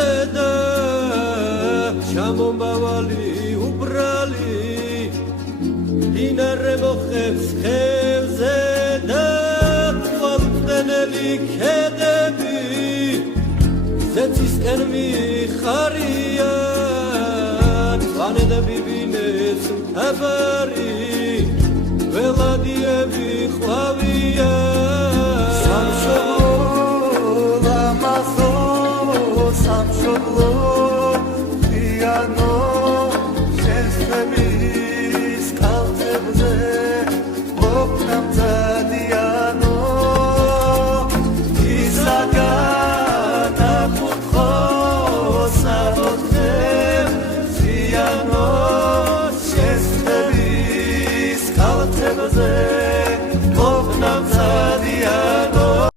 ზედა ჩამომავალი უბრალი დინარე მოხებს ხევზე და ყვალწენელი ქედები ზეცისკენ მიხარიან პლანეტები ვინეს მთავარი ველადიები ყვავიან სამშობლო ლამაზო სამშობლო